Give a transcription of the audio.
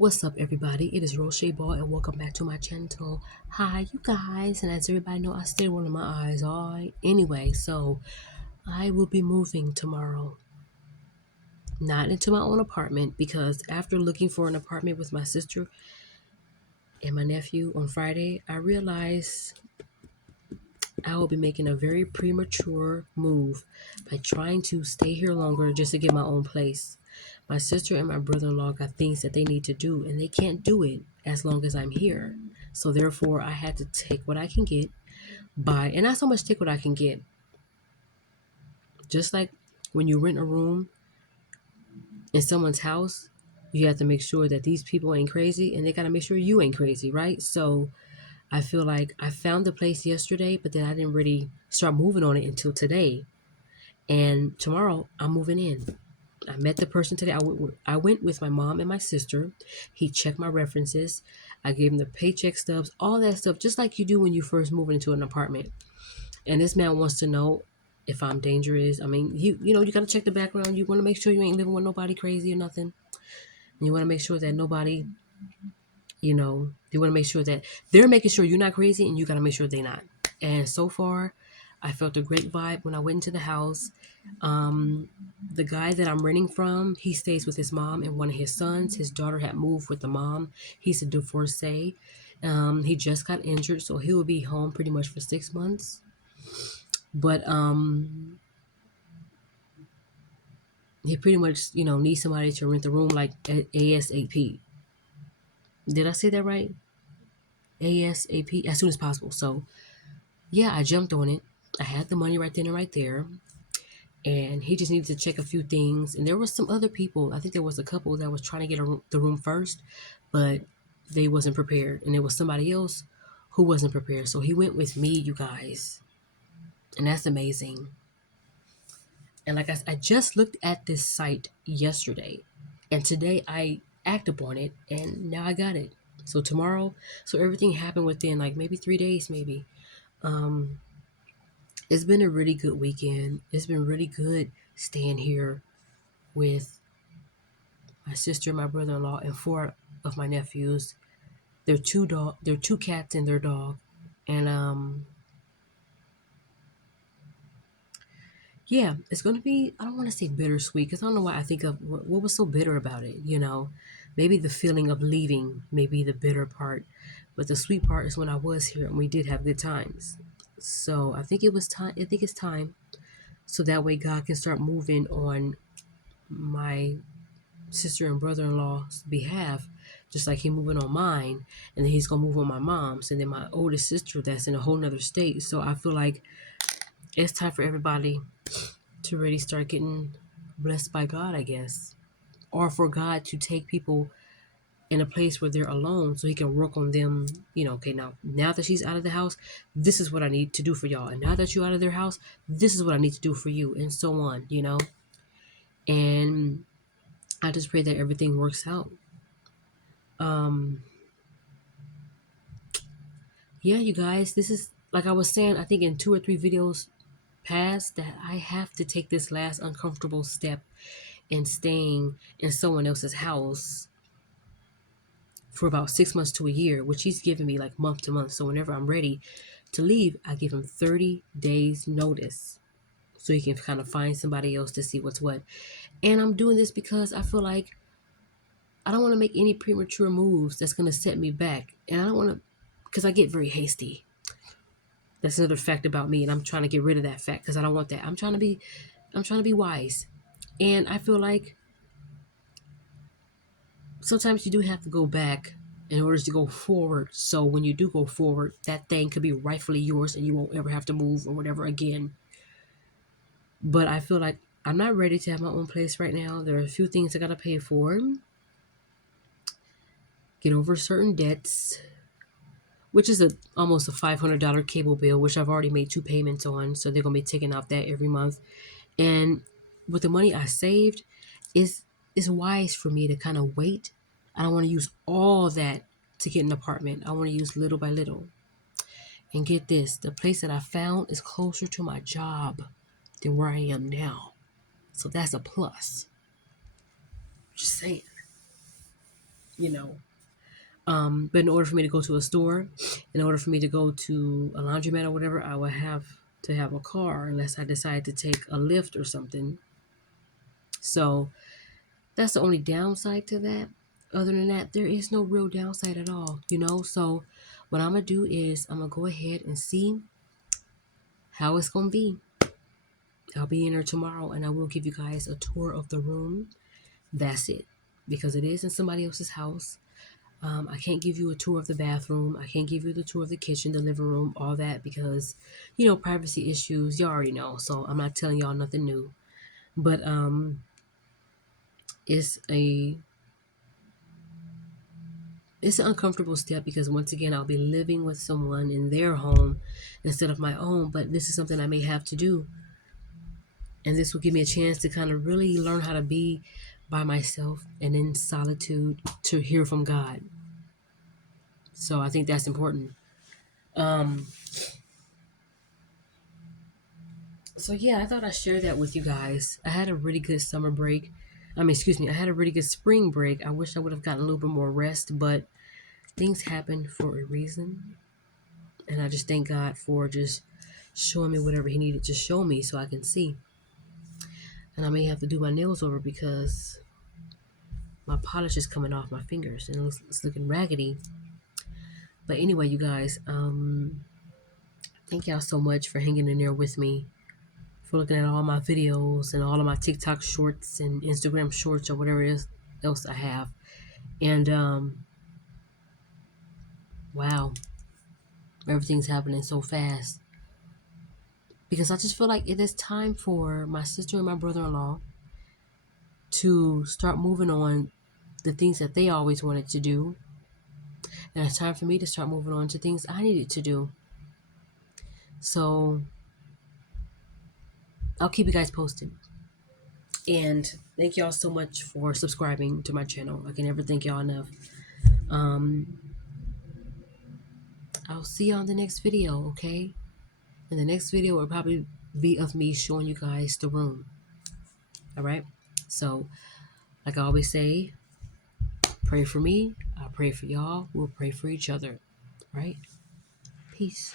What's up, everybody? It is Roche Ball, and welcome back to my channel. Hi, you guys, and as everybody know, I stay rolling my eyes. All right. Anyway, so I will be moving tomorrow, not into my own apartment, because after looking for an apartment with my sister and my nephew on Friday, I realized I will be making a very premature move by trying to stay here longer just to get my own place. My sister and my brother-in-law got things that they need to do, and they can't do it as long as I'm here. So therefore, I had to take what I can get by, and not so much take what I can get. Just like when you rent a room in someone's house, you have to make sure that these people ain't crazy, and they got to make sure you ain't crazy, right? So I feel like I found the place yesterday, but then I didn't really start moving on it until today. And tomorrow I'm moving in. I met the person today. I went with my mom and my sister. He checked my references. I gave him the paycheck stubs, all that stuff, just like you do when you first move into an apartment. And this man wants to know if I'm dangerous. I mean, you got to check the background. You want to make sure you ain't living with nobody crazy or nothing. And you want to make sure that nobody, you want to make sure that they're making sure you're not crazy, and you got to make sure they're not. And so far, I felt a great vibe when I went into the house. The guy that I'm renting from, he stays with his mom and one of his sons. His daughter had moved with the mom. He's a divorcee. He just got injured, so he will be home pretty much for 6 months. But he pretty much, needs somebody to rent the room like ASAP. Did I say that right? ASAP, as soon as possible. So yeah, I jumped on it. I had the money right then and right there. And he just needed to check a few things. And there was some other people. I think there was a couple that was trying to get the room first, but they wasn't prepared. And there was somebody else who wasn't prepared. So he went with me, you guys. And that's amazing. And like I just looked at this site yesterday. And today I acted upon it. And now I got it. So tomorrow, so everything happened within like maybe 3 days, maybe. Um, it's been a really good weekend. It's been really good staying here with my sister, my brother-in-law, and four of my nephews. They're two cats and their dog. And yeah, it's gonna be, I don't want to say bittersweet, because I don't know why I think of what was so bitter about it. Maybe the feeling of leaving may be the bitter part, but the sweet part is when I was here and we did have good times. So I think it was time. I think it's time, so that way God can start moving on my sister and brother-in-law's behalf, just like he moving on mine, and then he's gonna move on my mom's, and then my oldest sister that's in a whole nother state. So I feel like it's time for everybody to really start getting blessed by God, I guess, or for God to take people in a place where they're alone so he can work on them. Okay, now that she's out of the house, this is what I need to do for y'all, and now that you're out of their house, this is what I need to do for you, and so on. And I just pray that everything works out. um Yeah, you guys, this is like I was saying, I think in 2 or 3 videos past, that I have to take this last uncomfortable step in staying in someone else's house for about 6 months to a year, which he's giving me like month to month. So whenever I'm ready to leave, I give him 30 days notice so he can kind of find somebody else to see what's what. And I'm doing this because I feel like I don't want to make any premature moves that's going to set me back. And I don't want to, because I get very hasty. That's another fact about me, and I'm trying to get rid of that fact because I don't want that. I'm trying to be wise. And I feel like sometimes you do have to go back in order to go forward. So when you do go forward, that thing could be rightfully yours and you won't ever have to move or whatever again. But I feel like I'm not ready to have my own place right now. There are a few things I gotta pay for. Get over certain debts, which is almost a $500 cable bill, which I've already made 2 payments on. So they're gonna be taking out that every month. And with the money I saved, it's wise for me to kind of wait. I don't want to use all that to get an apartment. I want to use little by little. And get this, the place that I found is closer to my job than where I am now. So that's a plus. Just saying. you know. But in order for me to go to a store, in order for me to go to a laundromat or whatever, I would have to have a car unless I decide to take a lift or something. So that's the only downside to that. Other than that, there is no real downside at all, you know? So what I'm going to do is I'm going to go ahead and see how it's going to be. I'll be in there tomorrow and I will give you guys a tour of the room. That's it. Because it is in somebody else's house. I can't give you a tour of the bathroom. I can't give you the tour of the kitchen, the living room, all that because, you know, privacy issues, you already know. So I'm not telling y'all nothing new. But it's a it's an uncomfortable step because once again I'll be living with someone in their home instead of my own, but this is something I may have to do. And this will give me a chance to kind of really learn how to be by myself and in solitude to hear from God. So I think that's important. Um, so yeah, I thought I'd share that with you guys. I had a really good summer break. I had a really good spring break. I wish I would have gotten a little bit more rest, but things happen for a reason. And I just thank God for just showing me whatever He needed to show me so I can see. And I may have to do my nails over because my polish is coming off my fingers and it's looking raggedy. But anyway, you guys, thank y'all so much for hanging in there with me, for looking at all my videos and all of my TikTok shorts and Instagram shorts or whatever it is else I have. And wow, everything's happening so fast. Because I just feel like it is time for my sister and my brother-in-law to start moving on the things that they always wanted to do. And it's time for me to start moving on to things I needed to do. So I'll keep you guys posted. And thank y'all so much for subscribing to my channel. I can never thank y'all enough. Um, I'll see you on the next video, okay? And the next video will probably be of me showing you guys the room. All right? So, like I always say, pray for me. I pray for y'all. We'll pray for each other. All right? Peace.